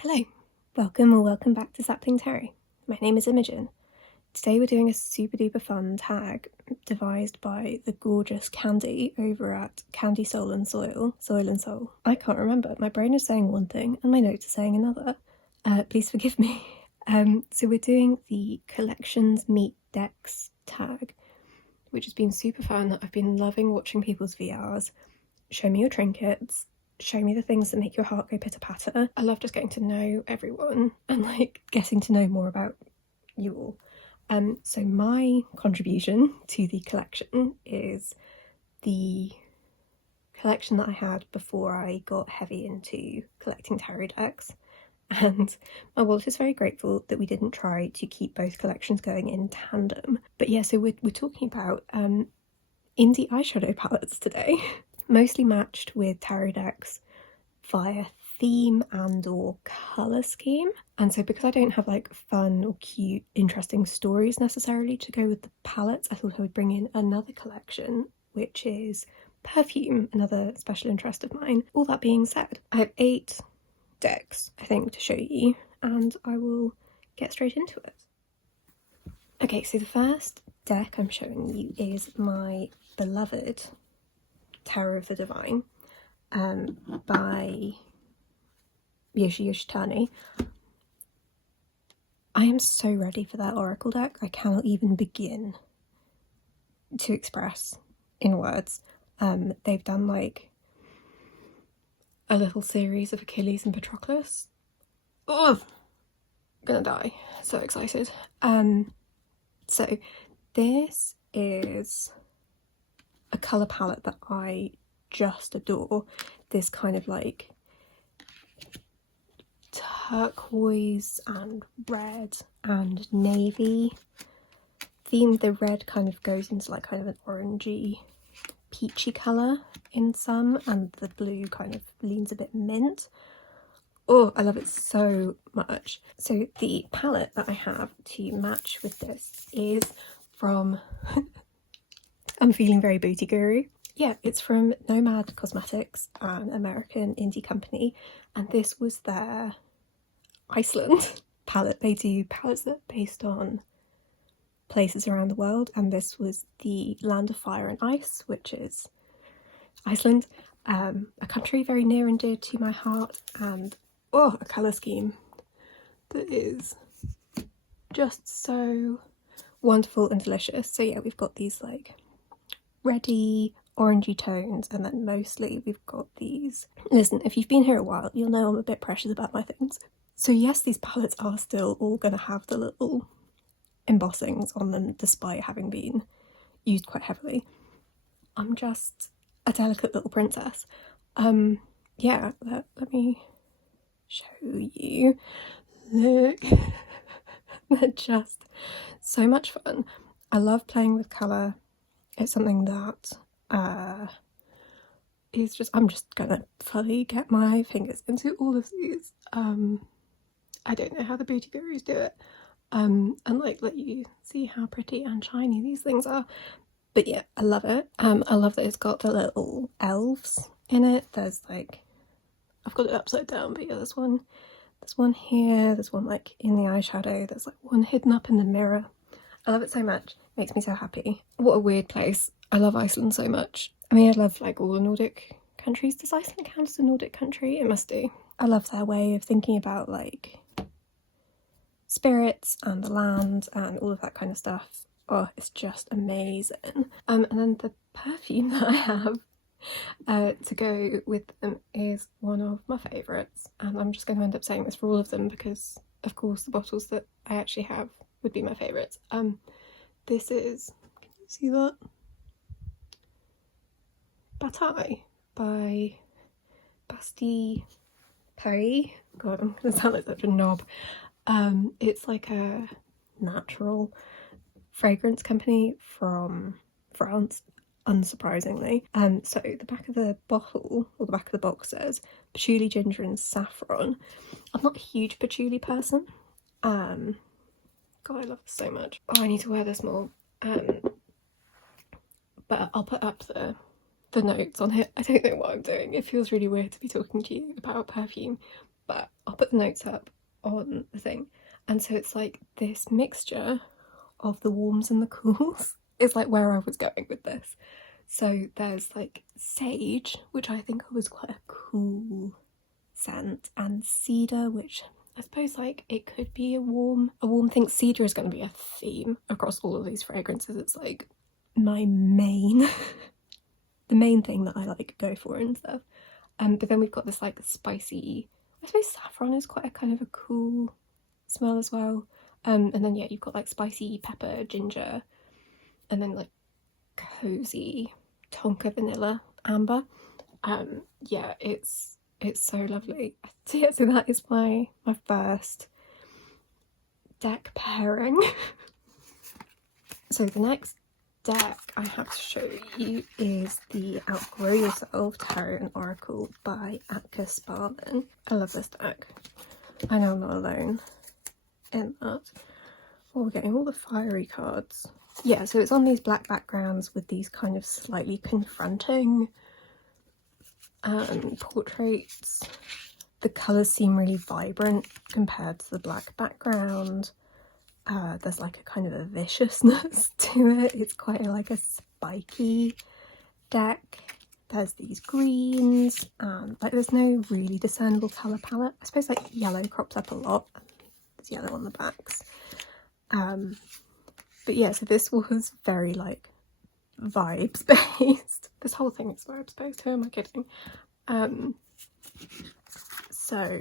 Hello, welcome or welcome back to Sapling Terry. My name is Imogen. Today we're doing a super duper fun tag devised by the gorgeous Candy over at Candy Soul and Soil. I can't remember, my brain is saying one thing and my notes are saying another. Please forgive me. So we're doing the Collections Meet Decks tag, which has been super fun. I've been loving watching people's VRs. Show me your trinkets. Show me the things that make your heart go pitter patter. I love just getting to know everyone and like getting to know more about you all. So my contribution to the collection is the collection that I had before I got heavy into collecting tarot decks, and my wallet is very grateful that we didn't try to keep both collections going in tandem. But yeah, so we're talking about indie eyeshadow palettes today. Mostly matched with tarot decks via theme and or colour scheme. And so because I don't have like fun or cute, interesting stories necessarily to go with the palettes, I thought I would bring in another collection, which is Perfume, another special interest of mine. All that being said, I have 8 decks, I think, to show you, and I will get straight into it. Okay, so the first deck I'm showing you is my beloved Tarot of the Divine by Yoshi Turny. I am so ready for that Oracle deck. I cannot even begin to express in words. They've done like a little series of Achilles and Patroclus. Ugh! Gonna die. So excited. So this is a colour palette that I just adore. This kind of like turquoise and red and navy theme. The red kind of goes into like kind of an orangey peachy colour in some, and the blue kind of leans a bit mint. Oh, I love it so much. So the palette that I have to match with this is from I'm feeling very booty guru. Yeah, it's from Nomad Cosmetics, an American indie company, and this was their Iceland palette. They do palettes that are based on places around the world, and this was the Land of Fire and Ice, which is Iceland, a country very near and dear to my heart, and oh, a colour scheme that is just so wonderful and delicious. So yeah, we've got these like reddy orangey tones, and then mostly we've got these, listen, if you've been here a while you'll know I'm a bit precious about my things. So yes, these palettes are still all going to have the little embossings on them despite having been used quite heavily. I'm just a delicate little princess. Yeah, let me show you. Look. They're just so much fun. I love playing with colour. It's something that is just, I'm just gonna fully get my fingers into all of these. I don't know how the beauty gurus do it, and like let you see how pretty and shiny these things are. But yeah, I love it. I love that it's got the little elves in it. There's like, I've got it upside down, but yeah, there's one here, there's one like in the eyeshadow, there's like one hidden up in the mirror. I love it so much. It makes me so happy. What a weird place. I love Iceland so much. I mean, I love like all the Nordic countries. Does Iceland count as a Nordic country? It must do. I love their way of thinking about like spirits and the land and all of that kind of stuff. Oh, it's just amazing. And then the perfume that I have to go with them is one of my favourites, and I'm just going to end up saying this for all of them because of course the bottles that I actually have would be my favourites. This is, can you see that? Bataille by Bastille Paris. God, I'm going to sound like such a knob. It's like a natural fragrance company from France, unsurprisingly. So the back of the bottle, or the back of the box, says patchouli, ginger and saffron. I'm not a huge patchouli person. God, I love this so much. Oh, I need to wear this more. But I'll put up the notes on it. I don't know what I'm doing. It feels really weird to be talking to you about perfume, but I'll put the notes up on the thing. And so it's like this mixture of the warms and the cools is like where I was going with this. So there's like sage, which I think was quite a cool scent, and cedar, which I suppose like it could be a warm thing. Cedar is going to be a theme across all of these fragrances. It's like my main the main thing that I like go for and stuff. But then we've got this like spicy, I suppose saffron is quite a kind of a cool smell as well. And then yeah, you've got like spicy pepper, ginger, and then like cozy tonka vanilla amber. Yeah, it's so lovely. So yeah, so that is my first deck pairing. So the next deck I have to show you is the Outgrow Yourself Tarot and Oracle by Atka Sparlin. I love this deck. I know I'm not alone in that. Oh, we're getting all the fiery cards. Yeah, so it's on these black backgrounds with these kind of slightly confronting portraits. The colours seem really vibrant compared to the black background. There's like a kind of a viciousness to it. It's quite like a spiky deck. There's these greens, and like there's no really discernible colour palette. I suppose like yellow crops up a lot. There's yellow on the backs. But yeah, so this was very like vibes based. This whole thing is vibes based. Who am I kidding? So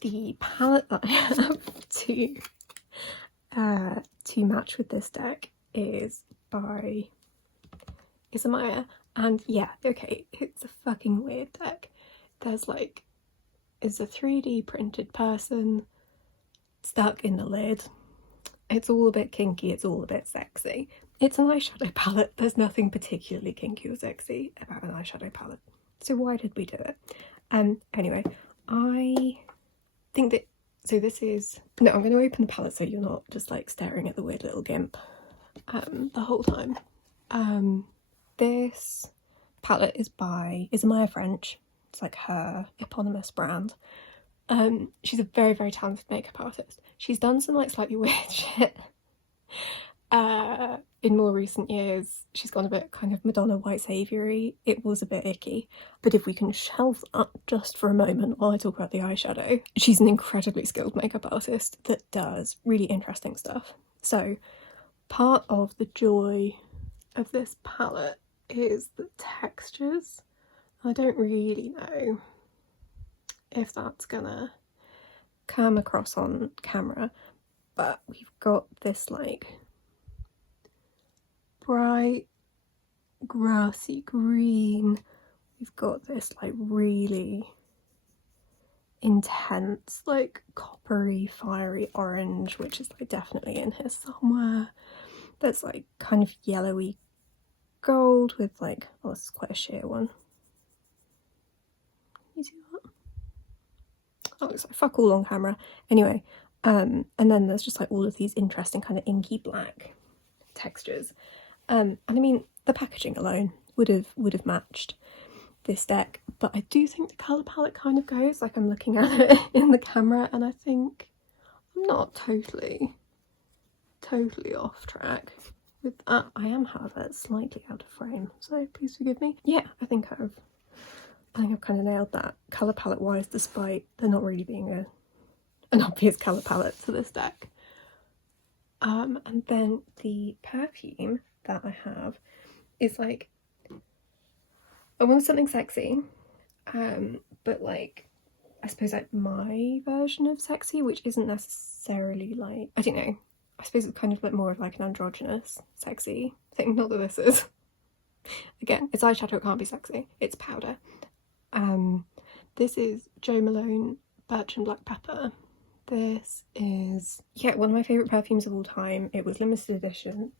the palette that I have to match with this deck is by Isia, and yeah, okay, it's a fucking weird deck. There's like, it's a 3D printed person stuck in the lid. It's all a bit kinky, it's all a bit sexy. It's an eyeshadow palette. There's nothing particularly kinky or sexy about an eyeshadow palette. So why did we do it? Anyway, I think that, so this is, no, I'm going to open the palette so you're not just like staring at the weird little gimp the whole time. This palette is by Isia French. It's like her eponymous brand. She's a very, very talented makeup artist. She's done some like slightly weird shit in more recent years. She's gone a bit kind of Madonna white saviour-y. It was a bit icky. But if we can shelve that just for a moment while I talk about the eyeshadow, she's an incredibly skilled makeup artist that does really interesting stuff. So part of the joy of this palette is the textures. I don't really know if that's gonna come across on camera, but we've got this like bright grassy green. We've got this like really intense like coppery fiery orange, which is like definitely in here somewhere. There's like kind of yellowy gold with like, oh, this is quite a sheer one. You see that? Oh, it's like fuck all on camera. Anyway, and then there's just like all of these interesting kind of inky black textures. And I mean, the packaging alone would have matched this deck, but I do think the colour palette kind of goes, like I'm looking at it in the camera and I think I'm not totally off track with that. I am, however, slightly out of frame, so please forgive me. Yeah, I think I've kind of nailed that colour palette wise, despite there not really being an obvious colour palette to this deck. And then the perfume that I have is like, I want something sexy, but like, I suppose like my version of sexy, which isn't necessarily like, I don't know, I suppose it's kind of like more of like an androgynous sexy thing. Not that this is, again, it's eyeshadow, it can't be sexy, it's powder. This is Jo Malone Birch and Black Pepper. This is, yeah, one of my favourite perfumes of all time. It was limited edition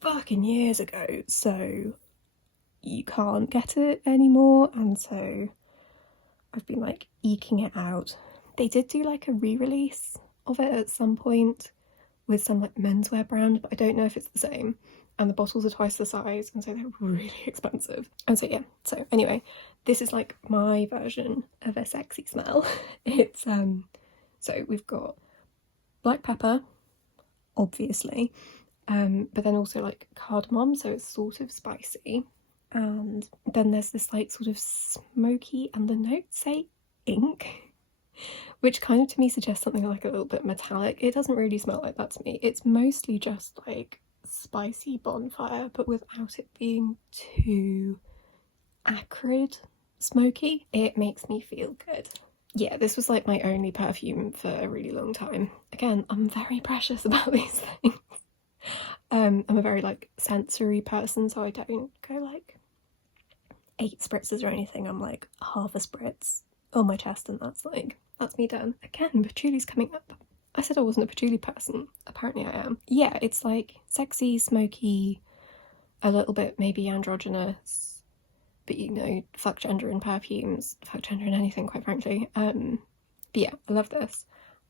fucking years ago, so you can't get it anymore, and so I've been like eking it out. They did do like a re-release of it at some point with some like menswear brand, but I don't know if it's the same, and the bottles are twice the size, and so they're really expensive. And so yeah, so anyway, This is like my version of a sexy smell. It's so we've got black pepper, obviously, but then also like cardamom, so it's sort of spicy, and then there's this like sort of smoky, and the notes say ink, which kind of to me suggests something like a little bit metallic. It doesn't really smell like that to me. It's mostly just like spicy bonfire, but without it being too acrid smoky. It makes me feel good. Yeah, this was like my only perfume for a really long time. Again, I'm very precious about these things. I'm a very like sensory person, so I don't go like 8 spritzes or anything. I'm like half a spritz on my chest, and that's me done. Again, patchouli's coming up. I said I wasn't a patchouli person. Apparently I am. Yeah, it's like sexy, smoky, a little bit maybe androgynous, but you know, fuck gender in perfumes, fuck gender in anything, quite frankly. But yeah, I love this.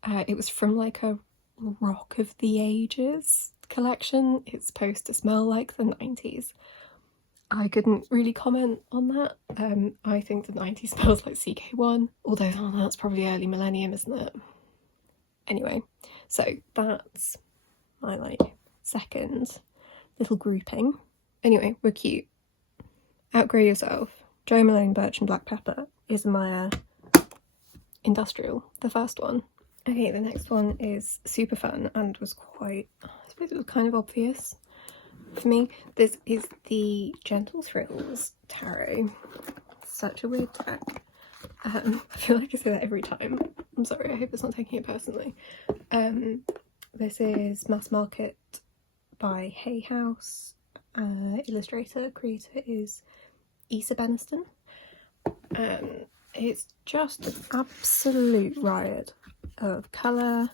It was from like a Rock of the Ages collection. It's supposed to smell like the 90s. I couldn't really comment on that. I think the 90s smells like CK1, although that's probably early millennium, isn't it? Anyway, so that's my like second little grouping. Anyway, we're cute. Outgrow Yourself, Jo Malone Birch and Black Pepper is my industrial, the first one. Okay, the next one is super fun and was quite, I suppose it was kind of obvious for me. This is the Gentle Thrills Tarot. Such a weird tag. I feel like I say that every time. I'm sorry, I hope it's not taking it personally. This is Mass Market by Hay House. Illustrator, creator is Issa Beniston. It's just an absolute riot of colour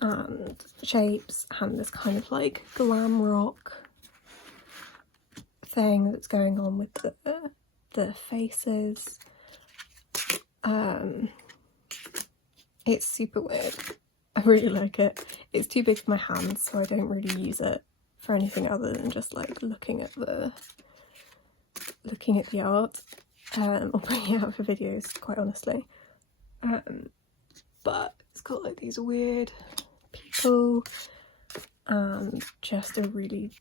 and shapes and this kind of like glam rock thing that's going on with the faces. It's super weird. I really like it. It's too big for my hands, so I don't really use it for anything other than just like looking at the art, or bringing it out for videos, quite honestly. But it's got like these weird people and just a really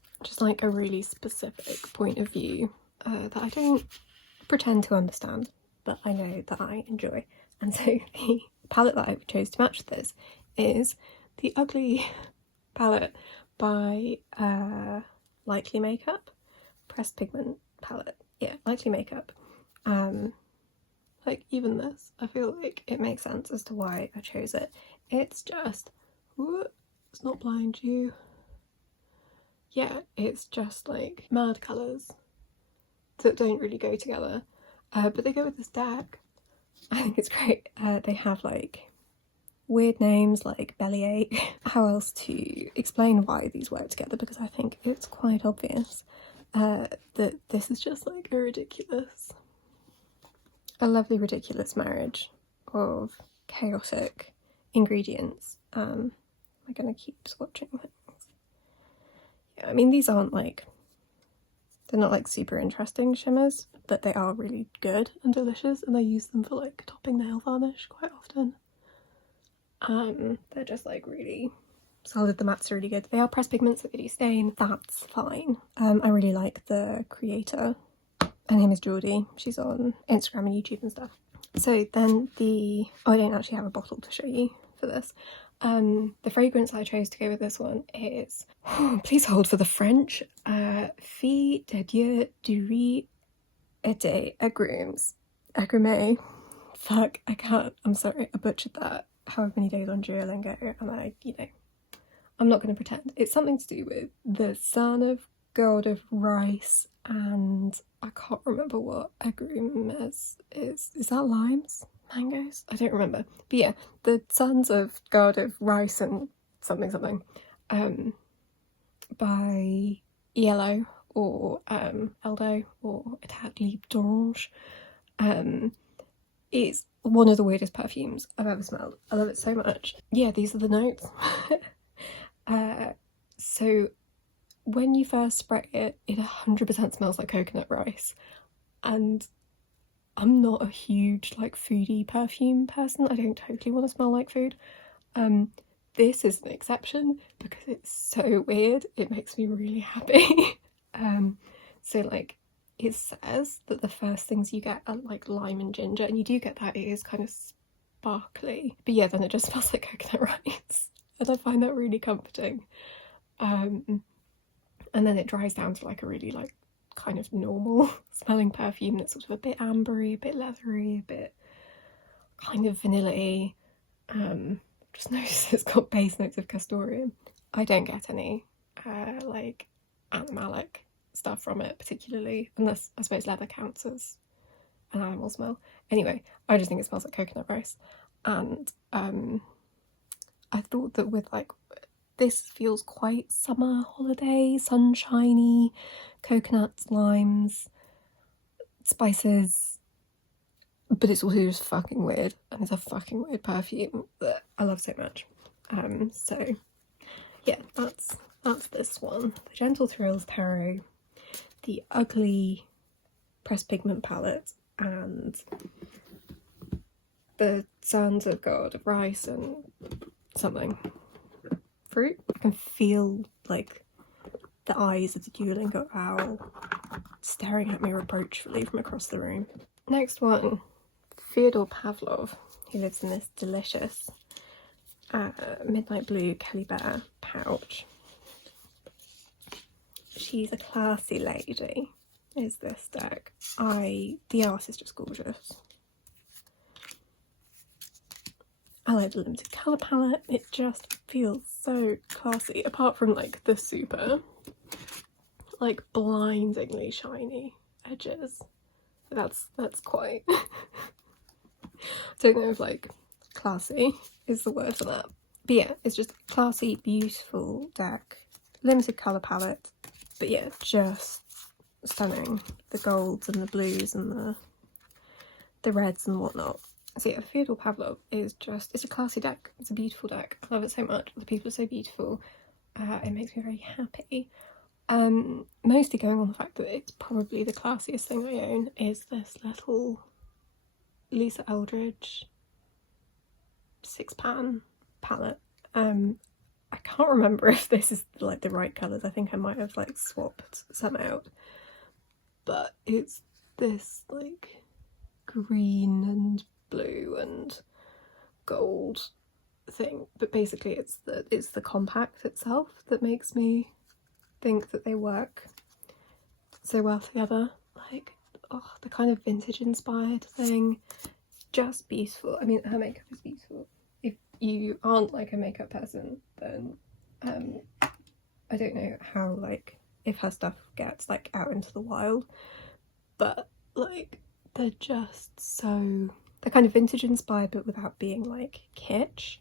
specific point of view that I don't pretend to understand, but I know that I enjoy. And so the palette that I chose to match this is the Ugly palette by Likely Makeup, pressed pigment palette. Yeah, Likely Makeup. Like even this, I feel like it makes sense as to why I chose it. It's just, it's not blind you. Yeah, it's just like mad colours that don't really go together, but they go with this deck. I think it's great. They have like weird names like Bellyache. How else to explain why these work together, because I think it's quite obvious that this is just like a lovely ridiculous marriage of chaotic ingredients. I'm gonna keep swatching things. Yeah, I mean, these aren't like, they're not like super interesting shimmers, but they are really good and delicious, and I use them for like topping nail varnish quite often. They're just like really solid. The mattes are really good. They are pressed pigments that they do stain. That's fine. I really like the creator. Her name is Geordie. She's on Instagram and YouTube and stuff. So then I don't actually have a bottle to show you for this. The fragrance I chose to go with this one is, please hold for the French, Fille de Dieu du Riz et des agrumes. Agrumes. Fuck, I can't. I'm sorry, I butchered that however many days on Duolingo, and I'm not going to pretend. It's something to do with the son of god of rice, and I can't remember what agrumes is. Is that limes? Mangoes? I don't remember. But yeah, the sons of god of rice and something by Yellow or Eldo or Etat Libre. It's one of the weirdest perfumes I've ever smelled. I love it so much. Yeah, these are the notes. So when you first spray it, it 100% smells like coconut rice, and I'm not a huge like foodie perfume person. I don't totally want to smell like food. This is an exception because it's so weird. It makes me really happy. So like it says that the first things you get are like lime and ginger, and you do get that. It is kind of sparkly, but yeah, then it just smells like coconut rice, and I find that really comforting. And then it dries down to like a really like kind of normal smelling perfume that's sort of a bit ambery, a bit leathery, a bit kind of vanilla-y. Just notice it's got base notes of castoreum. I don't get any like animalic stuff from it particularly, unless I suppose leather counts as an animal smell. Anyway, I just think it smells like coconut rice, and I thought that with like this feels quite summer holiday, sunshiny, coconuts, limes, spices, but it's also just fucking weird, and it's a fucking weird perfume that I love so much. So yeah, that's this one. The Gentle Thrills Tarot, the Ugly Pressed Pigment Palette, and the Sons of God of Rice and something. Fruit. I can feel like the eyes of the Duolingo owl staring at me reproachfully from across the room. Next one, Theodore Pavlov. He lives in this delicious midnight blue Kelly Bear pouch. She's a classy lady, is this deck. The art is just gorgeous. I like the limited colour palette. It just feels so classy, apart from like the super like blindingly shiny edges. That's quite I don't know if like classy is the word for that, but yeah, it's just a classy, beautiful deck, limited colour palette, but yeah, just stunning. The golds and the blues and the reds and whatnot. So yeah, Theodore Pavlov is just, it's a classy deck, it's a beautiful deck, I love it so much, the people are so beautiful, it makes me very happy. Mostly going on the fact that it's probably the classiest thing I own is this little Lisa Eldridge 6-pan palette. I can't remember if this is like the right colours, I think I might have like swapped some out, but it's this like green and blue and gold thing, but basically it's the compact itself that makes me think that they work so well together. Like, oh, the kind of vintage inspired thing, just beautiful. I mean, her makeup is beautiful. If you aren't like a makeup person, then I don't know how, like, if her stuff gets like out into the wild, but like they're just so, they're kind of vintage inspired but without being like kitsch.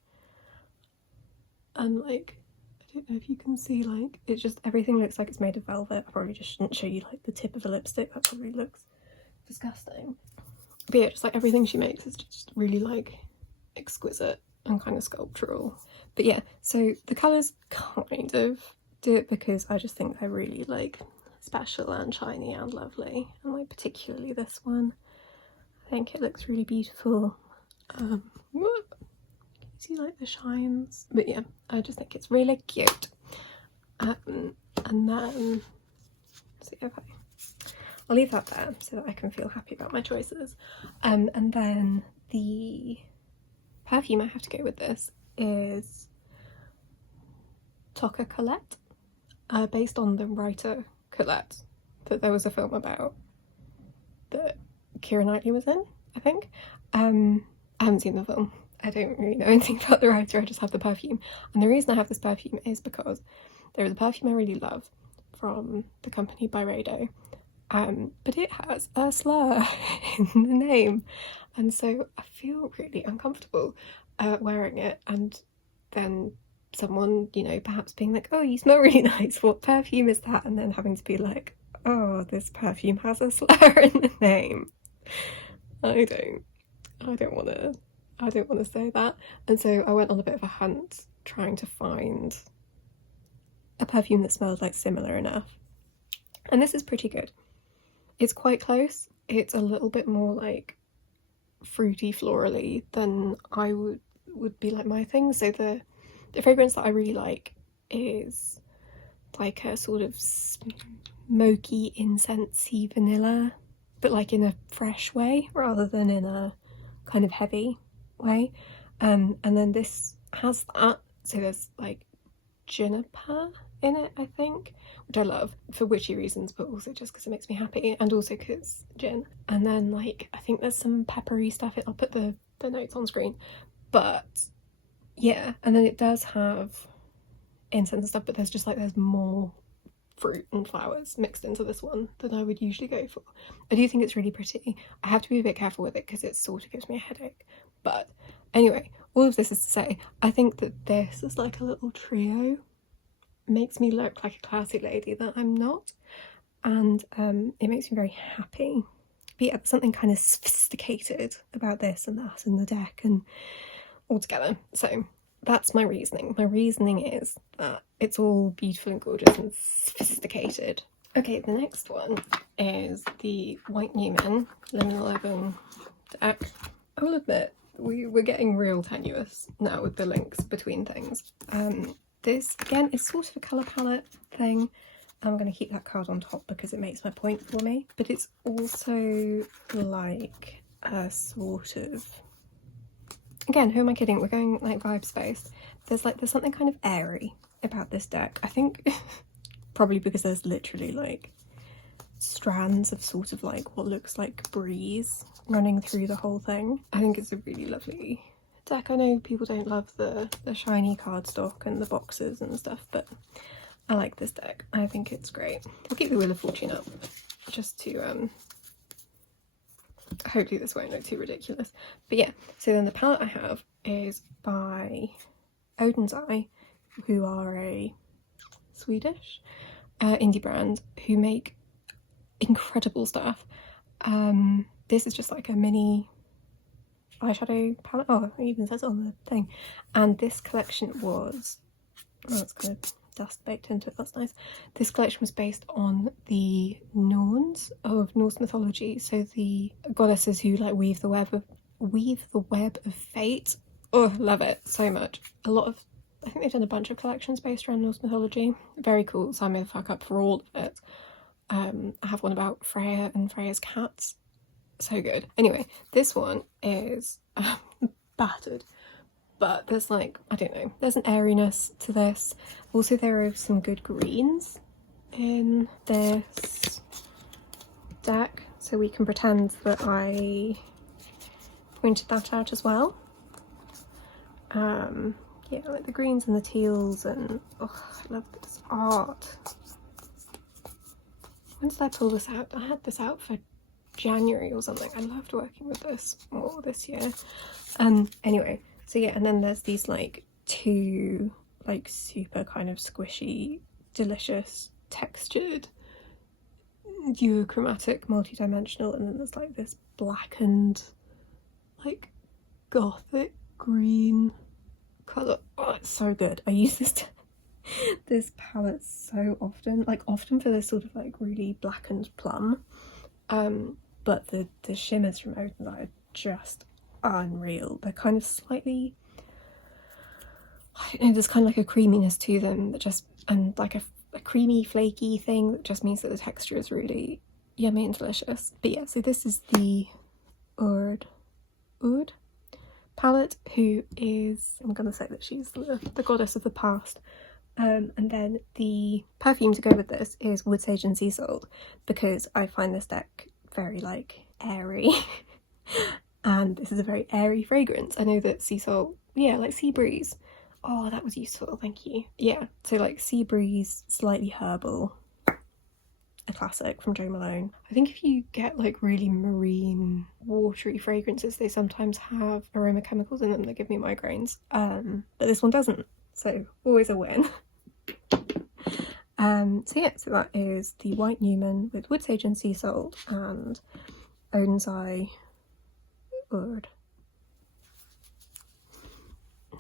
And like, I don't know if you can see, like, it's just, everything looks like it's made of velvet. I probably just shouldn't show you like the tip of a lipstick, that probably looks disgusting. But yeah, just like everything she makes is just really like exquisite and kind of sculptural. But yeah, so the colours kind of do it because I just think they're really like special and shiny and lovely, and like particularly this one, I think it looks really beautiful. See like the shines, but yeah, I just think it's really cute. And then see, okay, I'll leave that there so that I can feel happy about my choices. And then the perfume I have to go with this is Toca Colette, based on the writer Colette that there was a film about that Keira Knightley was in, I think. I haven't seen the film. I don't really know anything about the writer, I just have the perfume. And the reason I have this perfume is because there is a perfume I really love from the company Byredo, but it has a slur in the name, and so I feel really uncomfortable wearing it, and then someone, you know, perhaps being like, oh, you smell really nice, what perfume is that? And then having to be like, oh, this perfume has a slur in the name. I don't want to say that. And so I went on a bit of a hunt trying to find a perfume that smelled like similar enough, and this is pretty good. It's quite close, it's a little bit more like fruity florally than I would be like my thing. So the fragrance that I really like is like a sort of smoky, incensey vanilla, but like in a fresh way rather than in a kind of heavy way. And then this has that, so there's like juniper in it, I think, which I love for witchy reasons, but also just because it makes me happy, and also because gin. And then like I think there's some peppery stuff. I'll put the notes on screen, but yeah. And then it does have incense and stuff, but there's more fruit and flowers mixed into this one than I would usually go for. I do think it's really pretty. I have to be a bit careful with it because it sort of gives me a headache. But anyway, all of this is to say, I think that this is like a little trio. Makes me look like a classy lady that I'm not, and it makes me very happy. But yeah, there's something kind of sophisticated about this and that and the deck and all together. So that's my reasoning. My reasoning is that it's all beautiful and gorgeous and sophisticated. Okay, the next one is the White Newman Lemon 11 deck. I will admit, we're getting real tenuous now with the links between things. This, again, is sort of a colour palette thing. I'm going to keep that card on top because it makes my point for me. But it's also like a sort of... Again, who am I kidding? We're going like vibes based. There's something kind of airy about this deck. I think probably because there's literally like strands of sort of like what looks like breeze running through the whole thing. I think it's a really lovely deck. I know people don't love the shiny cardstock and the boxes and stuff, but I like this deck. I think it's great. I'll keep the Wheel of Fortune up just to hopefully this won't look too ridiculous. But yeah, so then the palette I have is by Odins Eye, who are a Swedish indie brand who make incredible stuff. This is just like a mini eyeshadow palette. Oh, it even says it on the thing. And this collection was... oh, it's kind of dust baked into it, that's nice. This collection was based on the Norns of Norse mythology, so the goddesses who like weave the web of fate. Oh, love it so much. I think they've done a bunch of collections based around Norse mythology. Very cool. Sign me the fuck up for all of it. I have one about Freya and Freya's cats. So good. Anyway, this one is battered, but there's like, I don't know, there's an airiness to this. Also, there are some good greens in this deck, so we can pretend that I pointed that out as well. Yeah, like the greens and the teals, and oh, I love this art. When did I pull this out? I had this out for January or something. I loved working with this more this year. Anyway, so yeah, and then there's these like two like super kind of squishy, delicious, textured, duochromatic, multi-dimensional, and then there's like this blackened, like gothic green colour. Oh, it's so good. I use this palette so often, like often for this sort of like really blackened plum. But the shimmers from Odins Eye are just unreal. They're kind of slightly, I don't know, there's kind of like a creaminess to them that just, and like a creamy flaky thing that just means that the texture is really yummy and delicious. But yeah, so this is the Oud palette, who is, I'm gonna say that she's the goddess of the past. And then the perfume to go with this is Wood Sage and Sea Salt, because I find this deck very like airy and this is a very airy fragrance. I know that sea salt, yeah, like sea breeze. Oh, that was useful, thank you. Yeah, so like sea breeze, slightly herbal, a classic from Jo Malone. I think if you get like really marine, watery fragrances, they sometimes have aroma chemicals in them that give me migraines, but this one doesn't, so always a win. So yeah, so that is the White Newman with Wood Sage and Sea Salt and Odins Eye Oud.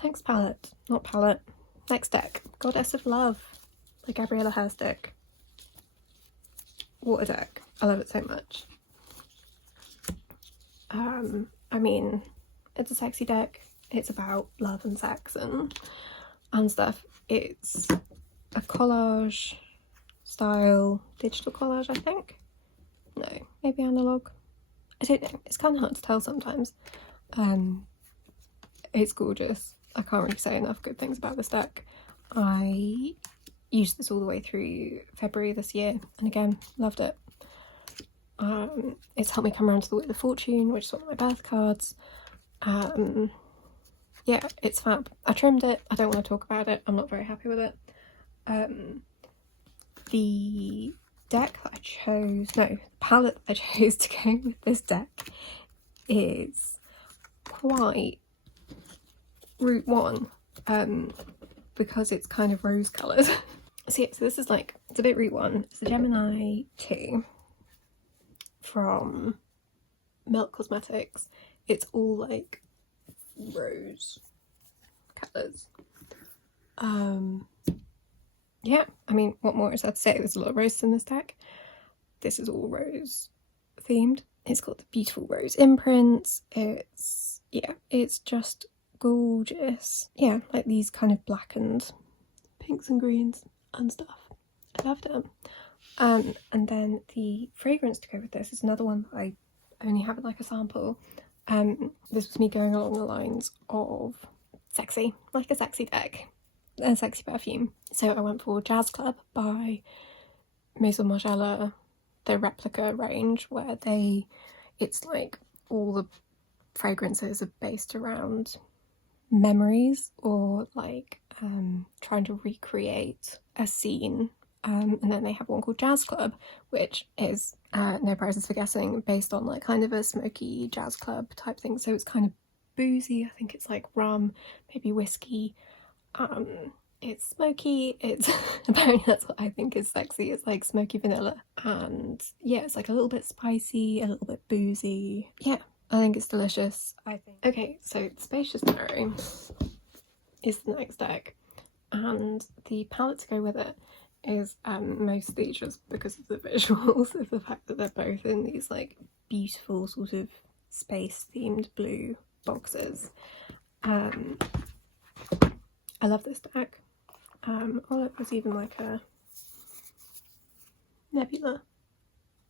Next palette, not palette, next deck, Goddess of Love by Gabriella Herstic. What a deck, I love it so much. I mean, it's a sexy deck. It's about love and sex and stuff. It's a collage style, digital collage, I think. No, maybe analog. I don't know. It's kind of hard to tell sometimes. It's gorgeous. I can't really say enough good things about this deck. I used this all the way through February this year, and again, loved it. It's helped me come around to the Wheel of Fortune, which is one of my birth cards. Yeah, it's fab. I trimmed it. I don't want to talk about it. I'm not very happy with it. The deck that I chose, no, the palette that I chose to go with this deck is quite Route 1, because it's kind of rose coloured. So yeah, so this is like, it's a bit Route 1. It's the Gemini 2 from Milk Cosmetics. It's all like rose colours. Yeah, I mean, what more is there to say? There's a lot of roses in this deck. This is all rose themed. It's got the beautiful rose imprints. It's, yeah, it's just gorgeous. Yeah, like these kind of blackened pinks and greens and stuff. I loved it. And then the fragrance to go with this is another one that I only have like a sample. This was me going along the lines of sexy, like a sexy deck, a sexy perfume. So I went for Jazz Club by Maison Margiela, their Replica range, where it's like all the fragrances are based around memories or like trying to recreate a scene. And then they have one called Jazz Club, which is, no prizes for guessing, based on like kind of a smoky jazz club type thing. So it's kind of boozy. I think it's like rum, maybe whiskey. It's smoky. It's apparently that's what I think is sexy. It's like smoky vanilla, and yeah, it's like a little bit spicy, a little bit boozy. Yeah, I think it's delicious. I think. Okay, so Spacious Batter is the next deck, and the palette to go with it is mostly just because of the visuals, of the fact that they're both in these like beautiful sort of space themed blue boxes. I love this deck. Oh look, there's even like a nebula.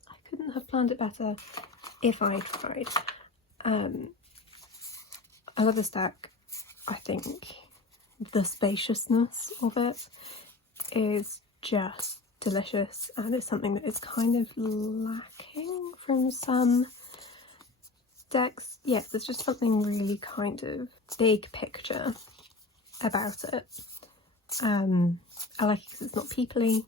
I couldn't have planned it better if I tried. I love this deck. I think the spaciousness of it is just delicious, and it's something that is kind of lacking from some decks. Yeah, there's just something really kind of big picture about it. I like it because it's not peoply.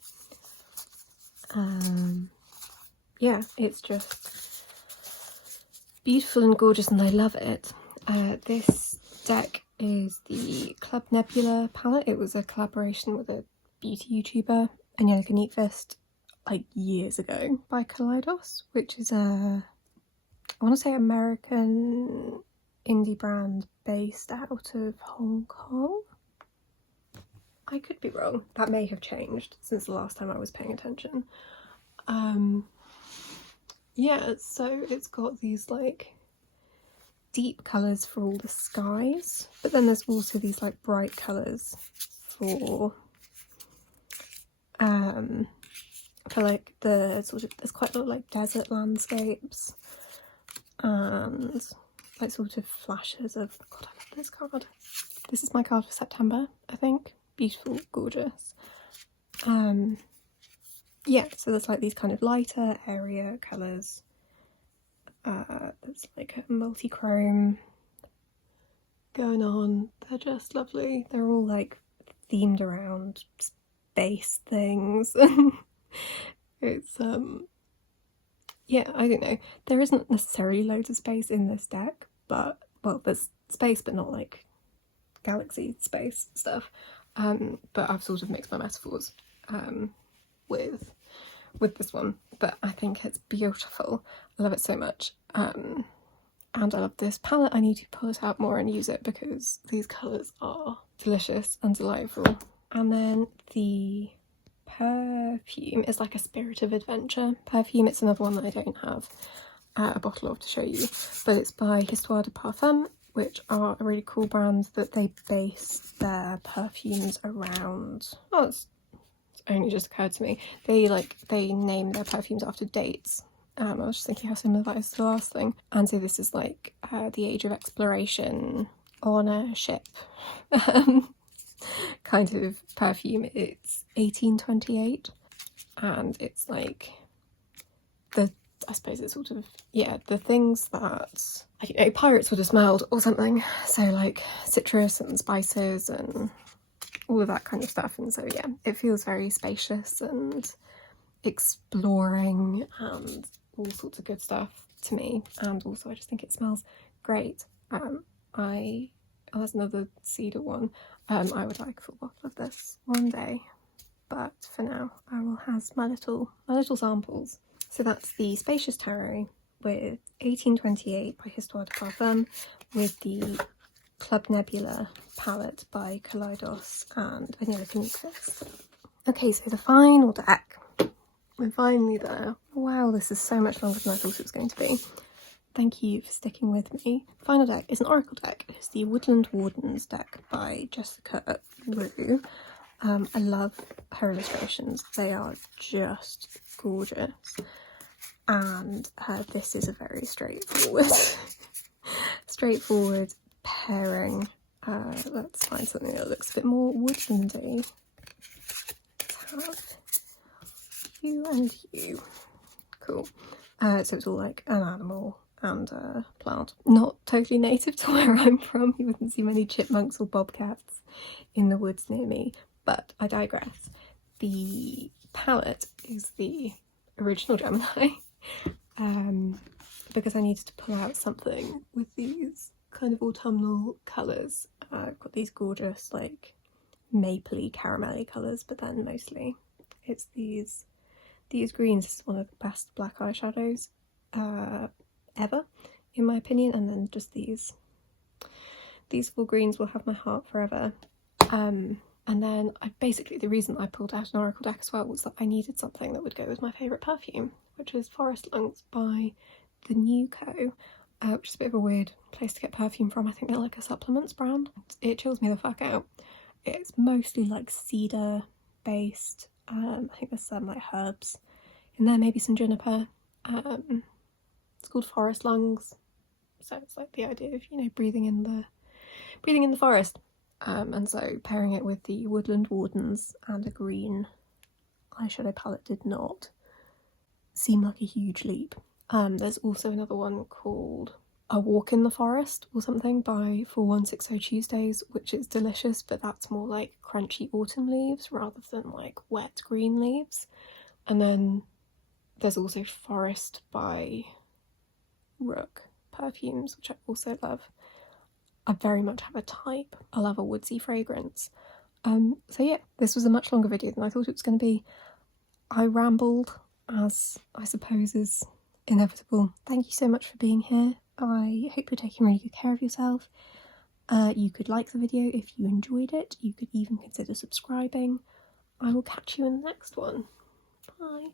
Yeah, it's just beautiful and gorgeous, and I love it. This deck is the Club Nebula palette. It was a collaboration with a beauty YouTuber, Angelica Neatfist, like years ago, by Kaleidos, which is I want to say American indie brand based out of Hong Kong. I could be wrong. That may have changed since the last time I was paying attention. Yeah, so it's got these like deep colours for all the skies, but then there's also these like bright colours for like the sort of, there's quite a lot of like desert landscapes and like sort of flashes of, God, I love this card. This is my card for September, I think. Beautiful, gorgeous. Yeah, so there's like these kind of lighter area colours. There's like a multi-chrome going on. They're just lovely. They're all like themed around space things. It's yeah, I don't know. There isn't necessarily loads of space in this deck, but, well, there's space but not like galaxy space stuff. But I've sort of mixed my metaphors with this one, but I think it's beautiful. I love it so much. And I love this palette. I need to pull it out more and use it because these colours are delicious and delightful. And then the Perfume is like a Spirit of Adventure perfume. It's another one that I don't have. a bottle of to show you, but it's by Histoires de Parfums, which are a really cool brand that they base their perfumes around. Oh, it's only just occurred to me. They name their perfumes after dates. I was just thinking how similar that is to the last thing. And so this is like the age of exploration on a ship kind of perfume. It's 1828, and it's like I suppose it's sort of, yeah, the things that, I don't know, pirates would have smelled or something. So like citrus and spices and all of that kind of stuff. And so yeah, it feels very spacious and exploring and all sorts of good stuff to me. And also I just think it smells great. There's another cedar one. I would like a full bottle of this one day, but for now I will have my little samples. So that's the Spacious Tarot with 1828 by Histoires de Parfums, with the Club Nebula palette by Kaleidos and Vanilla Canicus. Okay, so the final deck. We're finally there. Wow, this is so much longer than I thought it was going to be. Thank you for sticking with me. Final deck is an oracle deck. It's the Woodland Wardens deck by Jessica Rue. I love her illustrations. They are just gorgeous. And this is a very straightforward pairing. Let's find something that looks a bit more woodlandy. Let's have you and you. Cool. So it's all like an animal and a plant. Not totally native to where I'm from. You wouldn't see many chipmunks or bobcats in the woods near me, but I digress. The palette is the original Gemini, because I needed to pull out something with these kind of autumnal colours. I've got these gorgeous like mapley caramelly colours, but then mostly it's these greens. This is one of the best black eyeshadows ever, in my opinion. And then just these four greens will have my heart forever. And then basically the reason I pulled out an oracle deck as well was that I needed something that would go with my favourite perfume, which is Forest Lungs by the New Co, which is a bit of a weird place to get perfume from. I think they're like a supplements brand. It chills me the fuck out. It's mostly like cedar based. I think there's some like herbs in there, maybe some juniper. It's called Forest Lungs, so it's like the idea of, you know, breathing in the forest. And so pairing it with the Woodland Wardens and a green eyeshadow palette did not seem like a huge leap. There's also another one called A Walk in the Forest or something by 4160 Tuesdays, which is delicious, but that's more like crunchy autumn leaves rather than like wet green leaves. And then there's also Forest by Rook Perfumes, which I also love. I very much have a type. I love a woodsy fragrance. So yeah, this was a much longer video than I thought it was going to be. I rambled, as I suppose is inevitable. Thank you so much for being here. I hope you're taking really good care of yourself. You could like the video if you enjoyed it. You could even consider subscribing. I will catch you in the next one. Bye.